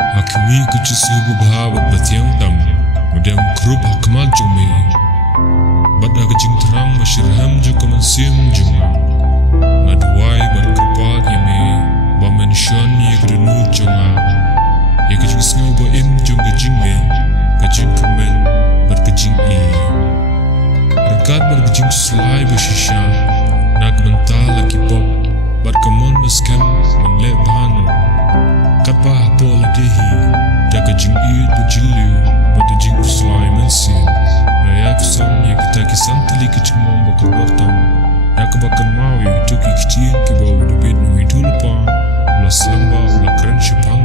Hakimi kuchisubu bahabat batiang tam Madam krup hakmal jume Bada kajing terang masyirham ju kamansim junga Ngaduai berkepat yame Bamensyon ye grenut junga Ye kajing sngau ba im jung kajing me Kajing kemen berkajing Rekat berkajing selai bersishan Nak mental lagi pop Berkemon meskem menlek bahanu Kapa pola dehi Daga jing iud berjiliu Bada jing selai mensin Raya kusam ye kita kisan tali kajing mom bakar bartam Nak bakan mawi tuki kitian kibau debit nungi dulpa Ulas lamba ula keren syipang